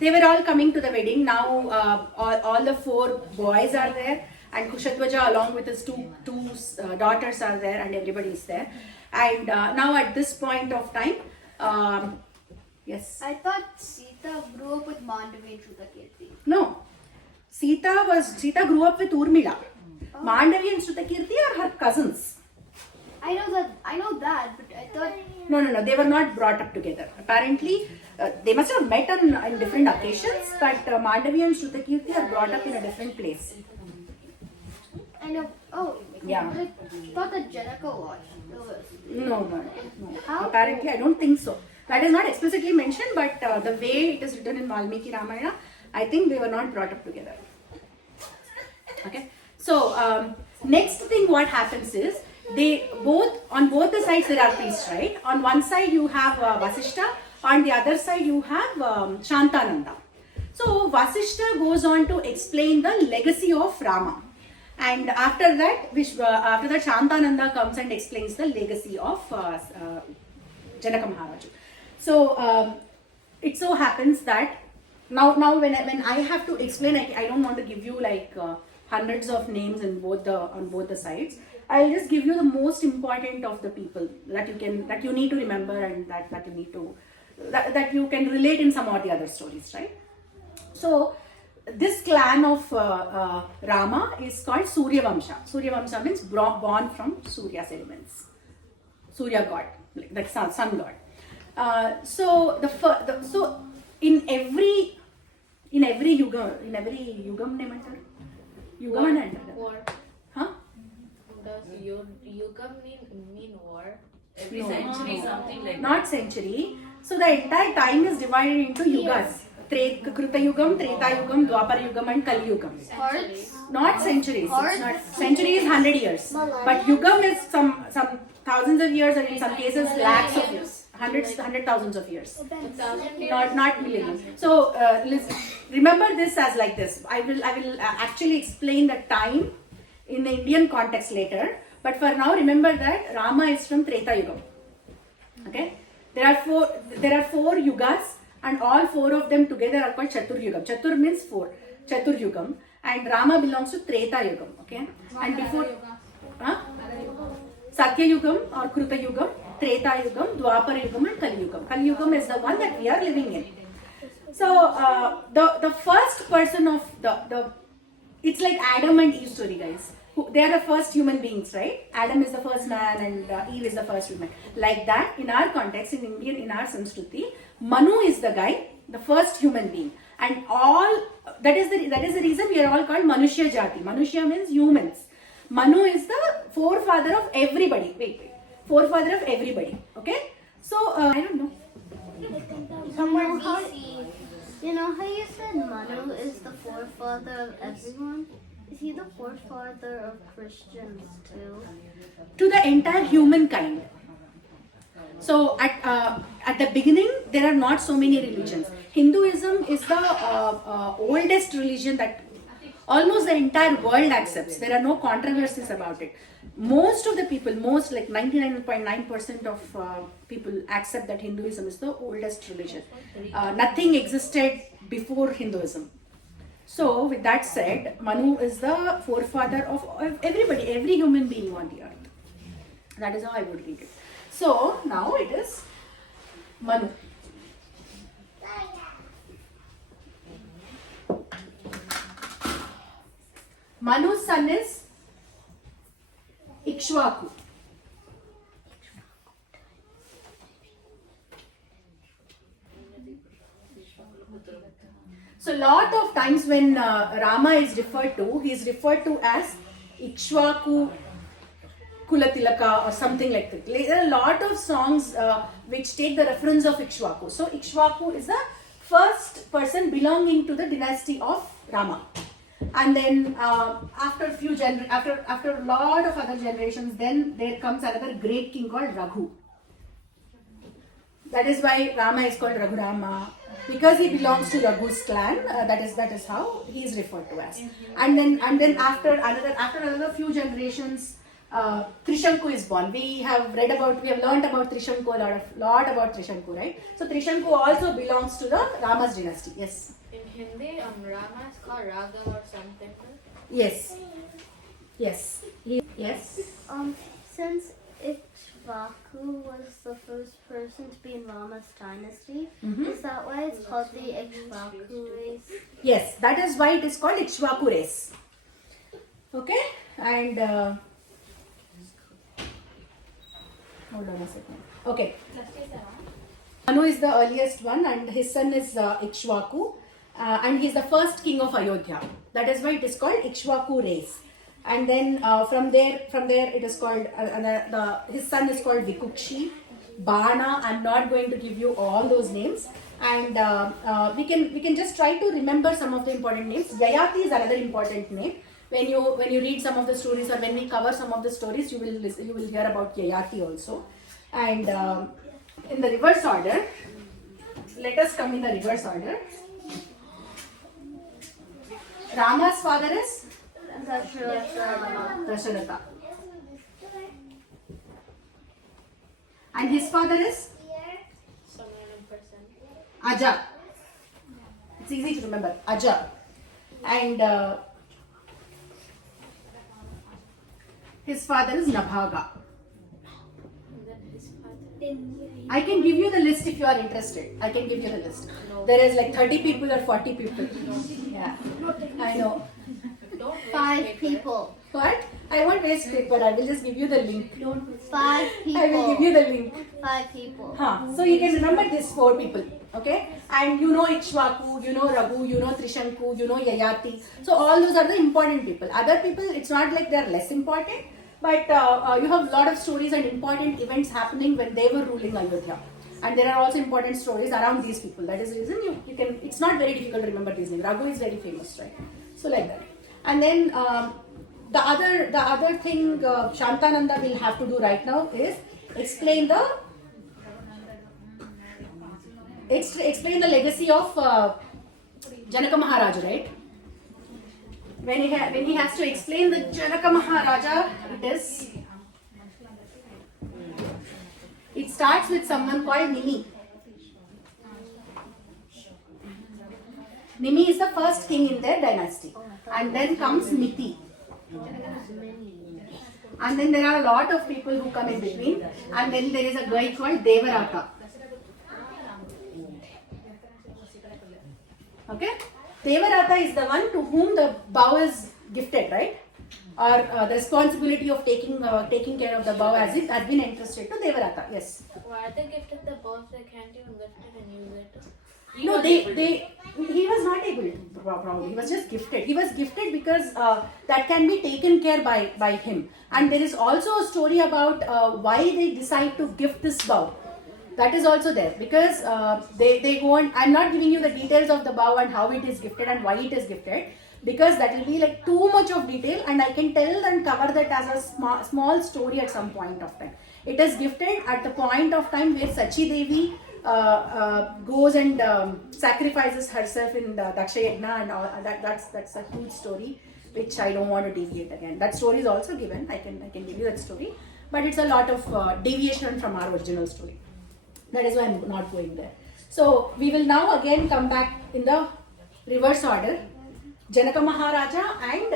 they were all coming to the wedding. Now all the 4 boys are there, and Kushatwaja along with his two daughters are there, and everybody is there. And now at this point of time, yes. I thought Seetha grew up with Mandavi and Shrutakirti. No, Seetha grew up with Urmila. Oh. Mandavi and Shrutakirti are her cousins. I know that, but I thought... No, they were not brought up together. Apparently, they must have met on different occasions, but Mandavi and Shrutakirti are brought up in a different place. I know. Oh, yeah. I thought that Janaka watched. No. How? Apparently, I don't think so. That is not explicitly mentioned, but the way it is written in Valmiki Ramayana, I think they were not brought up together. Okay. So, next thing what happens is, on both the sides there are priests, right? On one side you have Vasishta, on the other side you have Saanthananda. So Vasishta goes on to explain the legacy of Rama, and after that Saanthananda comes and explains the legacy of Janaka Maharaj. So it so happens that now when I have to explain, I don't want to give you like hundreds of names on both the sides. I'll just give you the most important of the people that you need to remember, and that you can relate in some or the other stories, right? So this clan of Rama is called Surya Vamsha. Surya Vamsha means born from Surya's elements, Surya god, like sun god. So in every yugam name antaru, yugam ani antaru. Huh? Does yugam mean war? Every century, something like that. Not century. So the entire time is divided into yugas. Kruta Yugam, Treta Yugam, Dwapar Yugam and Kali Yugam. Not centuries. Century is 100 years. But Yugam is some thousands of years, and in some cases lakhs of years. Hundred thousands of years. Not millions. So remember this as like this. I will actually explain the time in the Indian context later, but for now remember that Rama is from Treta Yugam. Okay, there are four yugas, and all 4 of them together are called Chatur Yugam. Chatur means 4, Chatur Yugam, and Rama belongs to Treta Yugam. Okay, and before Satya Yugam or Kruta Yugam, Treta Yugam, Dwapar Yugam and Kali Yugam. Kali Yugam is the one that we are living in. So the first person of it's like Adam and Eve story, guys. They are the first human beings, right? Adam is the first man and Eve is the first woman. Like that, in our context, in Indian, in our Sanskriti, Manu is the guy, the first human being. And that is the reason we are all called Manushya Jati. Manushya means humans. Manu is the forefather of everybody. Wait. Forefather of everybody. Okay? So, I don't know. Somewhere BC. You know how you said Manu is the forefather of everyone? Is he the forefather of Christians too? To the entire humankind. So at the beginning, there are not so many religions. Hinduism is the oldest religion that almost the entire world accepts. There are no controversies about it. Most of the people, like 99.9% of people accept that Hinduism is the oldest religion. Nothing existed before Hinduism. So with that said, Manu is the forefather of everybody, every human being on the earth. That is how I would read it. So now it is Manu. Manu's son is Ikshvaku. So lot of times when Rama is referred to, he is referred to as Ikshvaku Kulatilaka or something like that. There are a lot of songs which take the reference of Ikshvaku. So Ikshvaku is the first person belonging to the dynasty of Rama. And then after a lot of other generations, then there comes another great king called Raghu. That is why Rama is called Raghurama, because he belongs to Raghu's clan. That is how he is referred to as. And then after another few generations, Trishanku is born. We have learned about Trishanku lot about Trishanku, right? So Trishanku also belongs to the Rama's dynasty. Yes. In Hindi, Rama is called Raghav or something. Yes. Yes. Yes. Since Ikshvaku was the first person to be in Rama's dynasty, is that why it's called the Ikshvaku race? Yes, that is why it is called Ikshvaku race. Okay, and hold on a second. Okay, Manu is the earliest one, and his son is Ikshvaku, and he is the first king of Ayodhya. That is why it is called Ikshvaku race. And then from there it is called his son is called Vikukshi, Bana. I'm not going to give you all those names, and we can just try to remember some of the important names. Yayati is another important name. When you read some of the stories, or when we cover some of the stories, you will hear about Yayati also. And in the reverse order, let us come in the reverse order. Rama's father is Dasharatha. And his father is Some random person. Aja. It's easy to remember. Aja. And his father is Nabhaga. And then his father. I can give you the list if you are interested. I can give you the list. No. There is like 30 people or 40 people. Yeah, I know. Don't waste 5 paper. people. What? I won't waste paper. I will just give you the link. 5 people. I will give you the link. 5 people. So you can remember these 4 people. Okay? And you know Ikshvaku, you know Raghu, you know Trishanku, you know Yayati. So all those are the important people. Other people, it's not like they are less important. But you have a lot of stories and important events happening when they were ruling Ayodhya. And there are also important stories around these people. That is the reason you can, it's not very difficult to remember these names. Raghu is very famous, right? So like that. And then the other thing Saanthananda will have to do right now is explain the legacy of Janaka Maharaja, right? When he has to explain the Janaka Maharaja, it starts with someone called Nimi. Nimi is the first king in their dynasty, and then comes Niti, and then there are a lot of people who come in between, and then there is a guy called Devarata. Okay, Devarata is the one to whom the bow is gifted, right? Or the responsibility of taking care of the bow has been entrusted to Devarata. Yes. Why are they gifted the bow if they can't even lift it and use it? He was not able to, probably. He was just gifted. He was gifted because that can be taken care by him. And there is also a story about why they decide to gift this bow. That is also there because they go on. I'm not giving you the details of the bow and how it is gifted and why it is gifted, because that will be like too much of detail, and I can tell and cover that as a small story at some point of time. It is gifted at the point of time where Seethadevi goes and sacrifices herself in the Daksha Yajna, and all that's a huge story which I don't want to deviate again. That story is also given. I can give you that story, but it's a lot of deviation from our original story. That is why I'm not going there. So we will now again come back in the reverse order. Janaka Maharaja and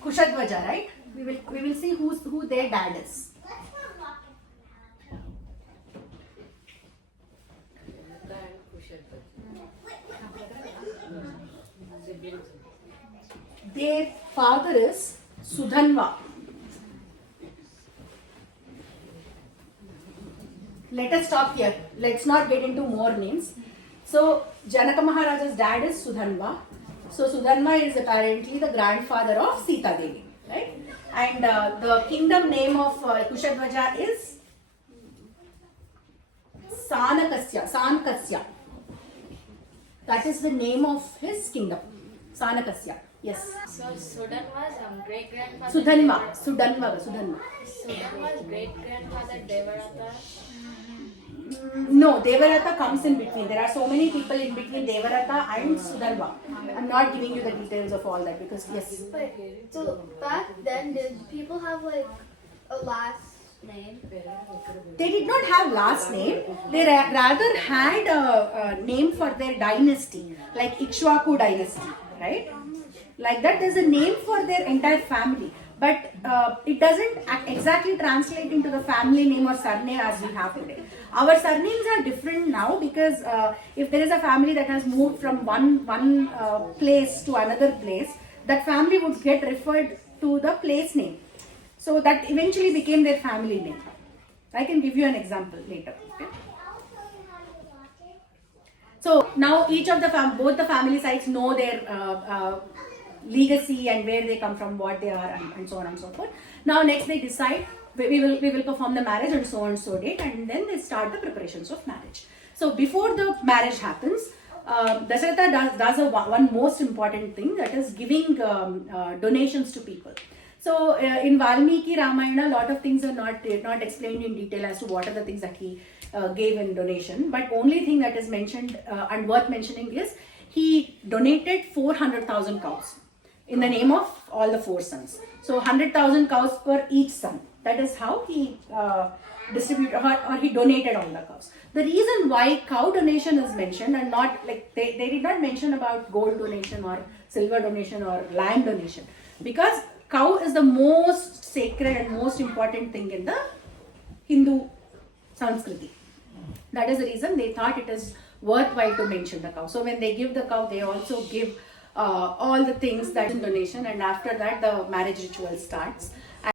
Kushadwaja, right? We will see who their dad is. Their father is Sudhanva. Let us stop here. Let's not get into more names. So Janaka Maharaja's dad is Sudhanva. So Sudhanva is apparently the grandfather of Seethadevi, right? And the kingdom name of Kushadwaja is Sankasya. That is the name of his kingdom. Sankasya. Yes. So Sudhanva's great grandfather. Sudhanva's Sudhanva's great grandfather Devarata. No, Devarata comes in between. There are so many people in between Devarata and Sudharma. I'm not giving you the details of all that because yes. So back then, did people have like a last name? They did not have last name. They rather had a name for their dynasty, like Ikshwaku dynasty, right? Like that, there's a name for their entire family. But it doesn't exactly translate into the family name or surname as we have today. Our surnames are different now because if there is a family that has moved from one place to another place, that family would get referred to the place name. So that eventually became their family name. I can give you an example later. Okay? So now each of both the family sides know their legacy and where they come from, what they are, and so on and so forth. Now next they decide we will perform the marriage on so and so date, and then they start the preparations of marriage. So before the marriage happens, Dasharatha does one most important thing, that is giving donations to people. So in Valmiki Ramayana, a lot of things are not explained in detail as to what are the things that he gave in donation. But only thing that is mentioned and worth mentioning is he donated 400,000 cows in the name of all the 4 sons. So 100,000 cows per each son. That is how he distributed or he donated all the cows. The reason why cow donation is mentioned and not like they did not mention about gold donation or silver donation or land donation, because cow is the most sacred and most important thing in the Hindu Sanskriti. That is the reason they thought it is worthwhile to mention the cow. So when they give the cow, they also give all the things that in donation, and after that the marriage ritual starts.